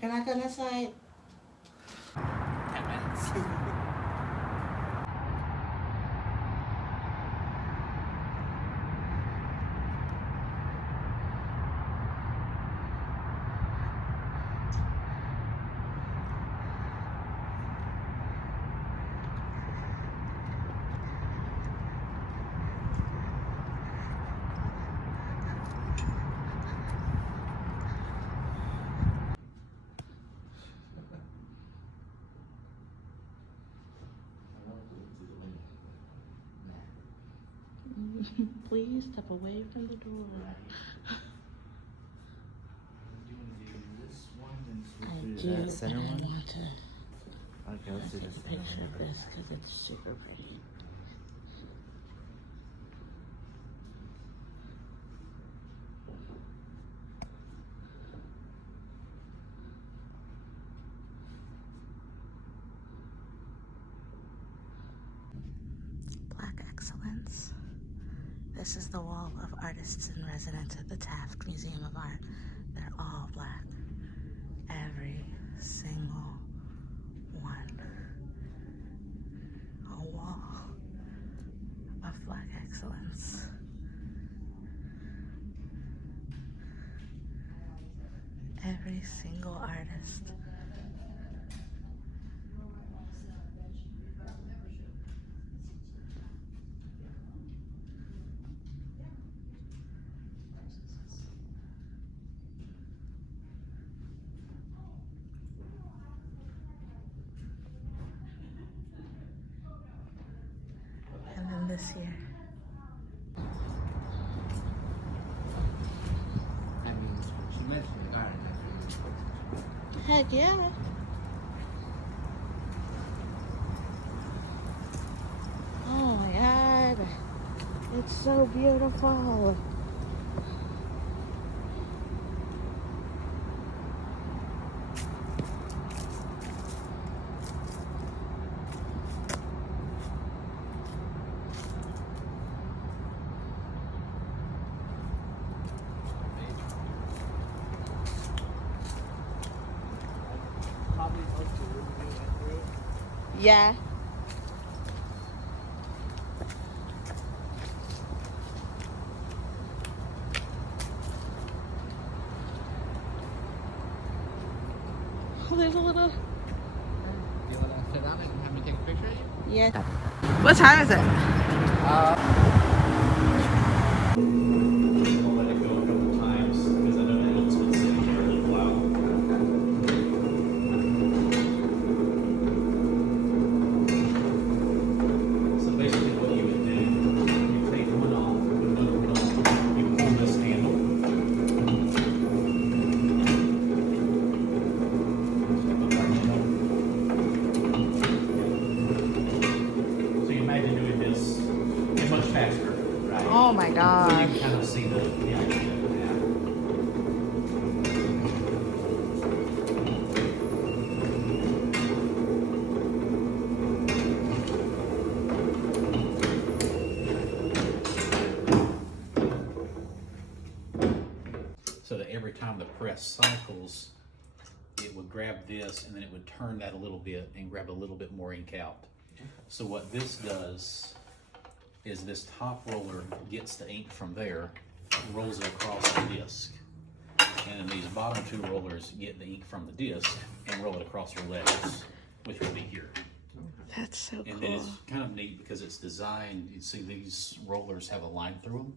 Can I go that side? 10 minutes. Please step away from the door. I do. That center and one? I want to Okay, let's do take this a picture of this because it's super pretty. Black excellence. This is the wall of artists in residence at the Taft Museum of Art. They're all black. Every single one. A wall of black excellence. Every single artist. And then this year. I mean, she mentioned the garden. Heck yeah. Oh my god. It's so beautiful. Probably most of the review went through. Yeah. Oh, there's a little. You want to sit down and have me take a picture of you? Yeah. What time is it? I'll let it go a couple times because I know that one's been sitting there a little while. So basically what you would do, you take one off, put another one on, you pull this handle. So you imagine doing this much faster, right? Oh my So you gosh. can kind of see the idea of that. So that every time the press cycles, it would grab this and then it would turn that a little bit and grab a little bit more ink out. So what this does is this top roller gets the ink from there, rolls it across the disc. And then these bottom two rollers get the ink from the disc and roll it across your legs, which will be here. That's so And then cool. it's kind of neat because it's designed, you see these rollers have a line through them.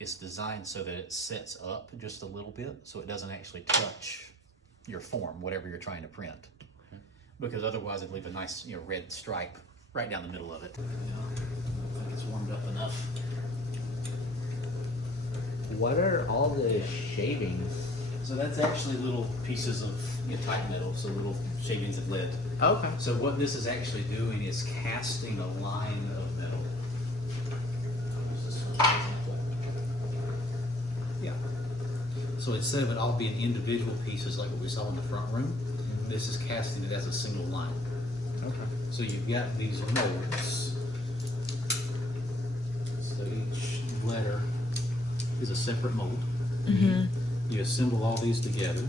It's designed so that it sets up just a little bit so it doesn't actually touch your form, whatever you're trying to print. Because otherwise it'd leave a nice red stripe right down the middle of it. I think it's warmed up enough. What are all the shavings? So that's actually little pieces of type metal, so little shavings of lead. Okay. So what this is actually doing is casting a line of metal. I'll use this one as an example. Yeah. So instead of it all being individual pieces like what we saw in the front room, this is casting it as a single line. Okay. So you've got these molds. So each letter is a separate mold. You assemble all these together,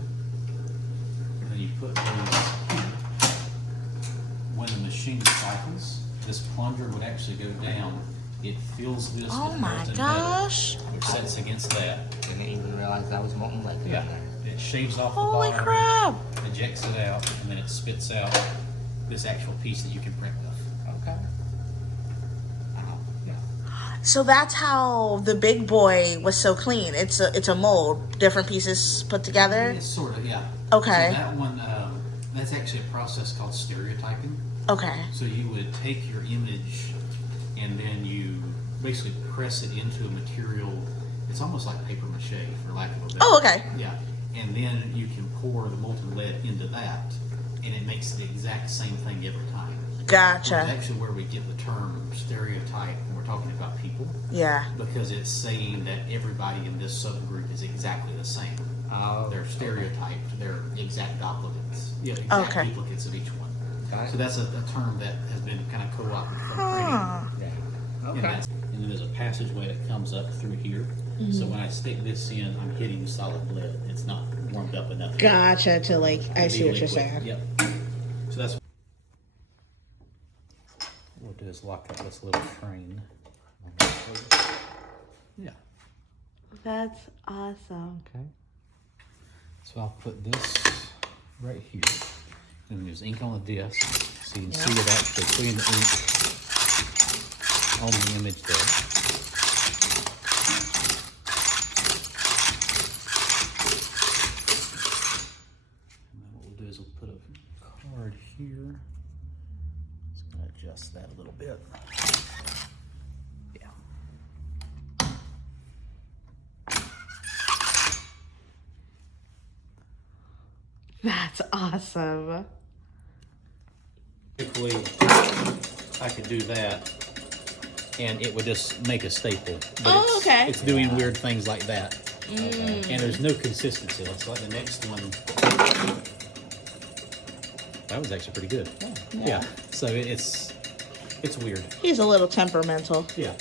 and put those here, when the machine cycles, this plunger would actually go down. It fills this Oh with my molten gosh. metal, which sets against that. Didn't even realize that was molten lead in Yeah. there. It shaves off the Holy bottom, crap. ejects it out, and then it spits out this actual piece that you can print with. Okay. Wow. Yeah. So that's how the big boy was so clean. It's a mold, different pieces put together. It's sort of, yeah. Okay. So that one, that's actually a process called stereotyping. Okay. So you would take your image and then you basically press it into a material. It's almost like paper mache, for lack of a better. Oh, okay. Yeah. And then you can pour the molten lead into that, and it makes the exact same thing every time. Which is Gotcha. actually where we get the term stereotype when we're talking about people, Yeah. because it's saying that everybody in this subgroup is exactly the same. Oh. They're stereotyped. They're exact duplicates. Yeah, exact Okay. duplicates of each one. Okay. So that's a term that has been kind of co-opted from printing. Huh. Yeah. And, Okay. and then there's a passageway that comes up through here. So when I stick this in, I'm hitting solid lead. It's not warmed up enough. Gotcha. To like, I to see be what you're liquid. saying. Yep. So that's what we'll do is lock up this little train. Yeah. That's awesome. Okay. So I'll put this right here. And there's ink on the disc, so you can see it actually putting the ink on the image there. And then what we'll do is we'll put a card here. Just gonna adjust that a little bit. Yeah. That's awesome. Typically, I could do that, and it would just make a staple. But Oh, it's, okay. It's doing weird things like that. And there's no consistency. It's like the next one. That was actually pretty good. Yeah. So it's weird. He's a little temperamental. Yeah.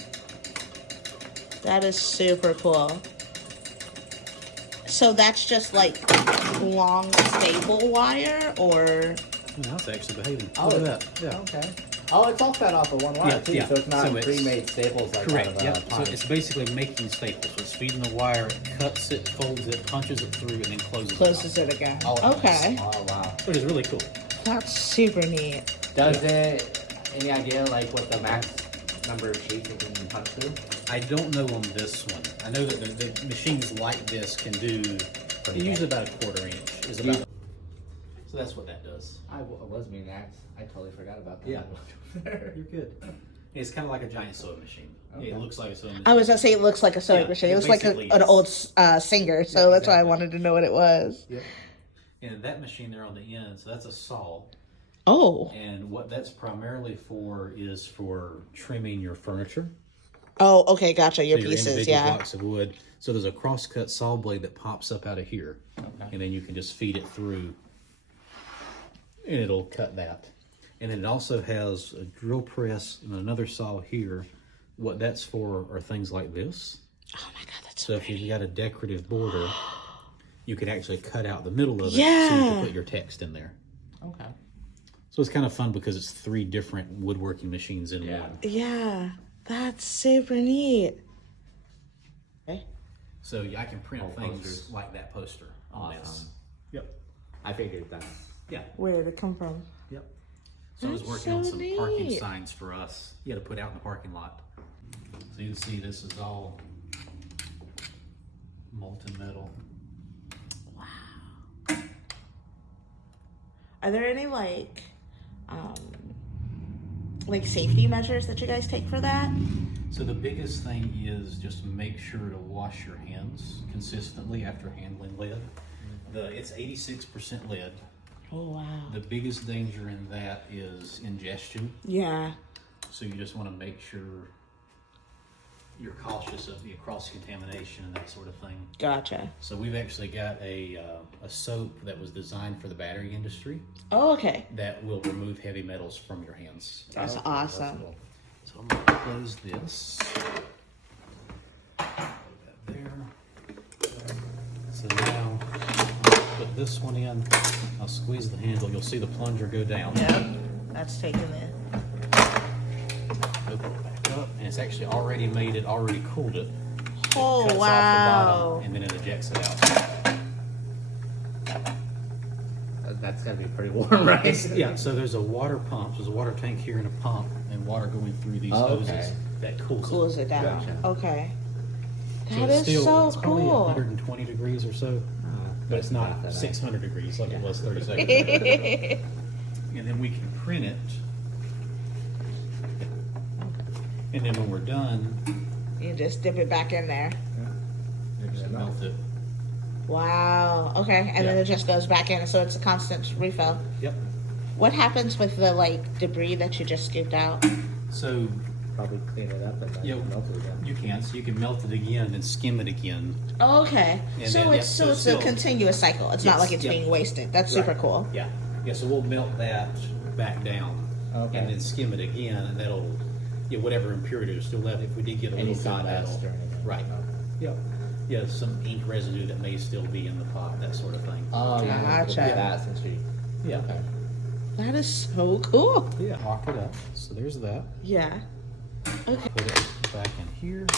That is super cool. So that's just like long staple wire, or Now it's actually behaving. Oh, Look at that. Yeah. Okay. Oh, it's all fed off of one wire Yeah, too, yeah. so it's not So it's- pre-made staples like Correct. out of Yep. So punch. it's basically making staples. So it's feeding the wire, it cuts it, folds it, punches it through, and then closes closes it. it again. All at Okay. Oh wow. Which is really cool. That's super neat. Does it? Any idea like what the max number of sheets it can punch through? I don't know on this one. I know that the machines like this can do usually about a 1/4 inch. Is about. So that's what that does. I was being asked. I totally forgot about that. Yeah. You're good. It's kind of like a giant sewing machine. Okay. It looks like a sewing machine. I was gonna say it looks like a sewing Yeah, machine. It it looks like basically an is. old singer, so Yeah, that's why I exactly. wanted to know what it was. Yep. And that machine there on the end, so that's a saw. Oh. And what that's primarily for is for trimming your furniture. Oh, okay, gotcha. Your So pieces, individual yeah. blocks of wood. So there's a cross-cut saw blade that pops up out of here, and then you can just feed it through, and it'll cut that. And then it also has a drill press and another saw here. What that's for are things like this. Oh my god, that's So if you've got a decorative border, you can actually cut out the middle of it so you Yeah. can put your text in there. Okay. So it's kind of fun because it's 3 different woodworking machines in Yeah. one. yeah, that's super neat. Okay. So yeah, I can print Oh, things posters. like that poster on this. Awesome. Yep. I figured that. Yeah. Where did it come from? Yep. So I was That's working on so some parking neat. signs for us. You had to put out in the parking lot. So you can see this is all molten metal. Are there any like safety measures that you guys take for that? So the biggest thing is just make sure to wash your hands consistently after handling lead. It's 86% lead. Oh wow. The biggest danger in that is ingestion. Yeah. So you just want to make sure you're cautious of the cross-contamination and that sort of thing. Gotcha. So we've actually got a soap that was designed for the battery industry Oh, okay. that will remove heavy metals from your hands. That's awesome. So I'm going to close this. Put that there. So now I'll put this one in, I'll squeeze the handle, you'll see the plunger go down. Yep. That's taking it. Open it back up, and it's actually already made it, already cooled it. Oh, Cuts off the wow. bottom, and then it ejects it out. That's gotta be pretty warm, right? Yeah, so there's a water pump, there's a water tank here and a pump, and water going through these Oh, hoses okay. that cools it. Cools it down. Gotcha. Okay. So That it's is so it's probably cool. 120 degrees or so, but it's not Not that 600 degrees like it Yeah. was 30 seconds ago. And then we can print it. And then when we're done, You just dip it back in there. just melt it. Wow. Okay. And then Yeah. it just goes back in, so it's a constant refill. Yep. What happens with the like debris that you just scooped out? So Probably clean it up and then Yeah. melt it again. you can, so you can melt it again and then skim it again. Oh, okay. And So then, it's yeah, so it's still- a continuous cycle. It's not Yes, like it's yep. being wasted. That's super Right. cool. Yeah. Yeah, so we'll melt that back down. Okay. And then skim it again, and that'll, yeah, whatever impurity is still left, if we did get a Any little bit of that. sawdust or anything. Right. Yep. Yeah, some ink residue that may still be in the pot, that sort of thing. Oh, yeah. we'll do Gotcha. that since we. Yeah. Okay. That is so cool. Yeah, lock it up. So there's that. Yeah. Okay. Put it back in here. And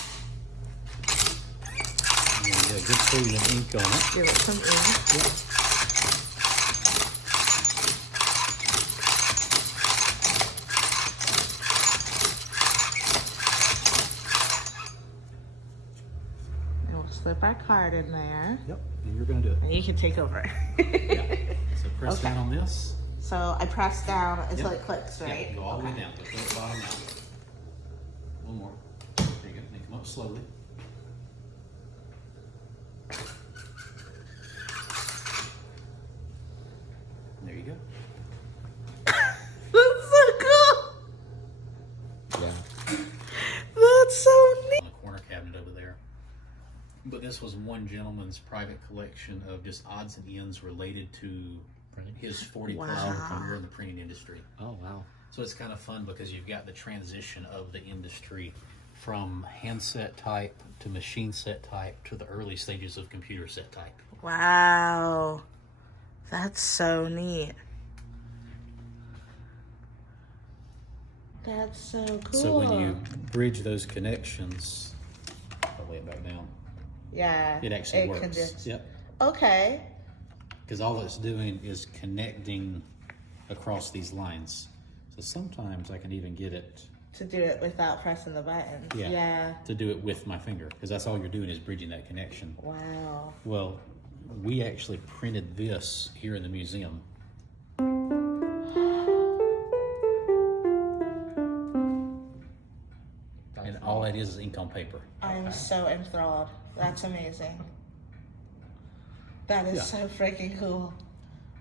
then get a good coating of ink on it. Give it some ink. Yep. And we'll slip our card in there. Yep. And you're gonna do it. And you can take over. Yeah. So press Okay. down on this. So I press down until Yep. it clicks, right? Yeah, go all the way Okay. down. Go to the bottom out. One more. There you go. Then come up slowly. There you go. That's so cool. Yeah. That's so neat. On the corner cabinet over there. But this was one gentleman's private collection of just odds and ends related to his 40 plus year Wow. career in the printing industry. Oh, wow. So it's kind of fun because you've got the transition of the industry from handset type to machine set type to the early stages of computer set type. Wow. That's so neat. That's so cool. So when you bridge those connections, I'll lay it back down. yeah, It actually works. can just, Yep. okay. Because all it's doing is connecting across these lines. So sometimes I can even get it To do it without pressing the button. Yeah. Yeah. to do it with my finger, because that's all you're doing is bridging that connection. Wow. Well, we actually printed this here in the museum. And all that is ink on paper. I'm so enthralled. That's amazing. That is Yeah. so freaking cool.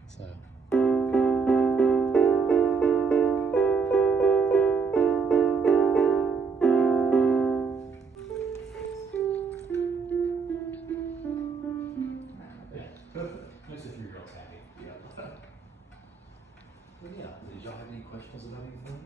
So makes a few girls happy. Yeah. But yeah, did y'all have any questions about anything?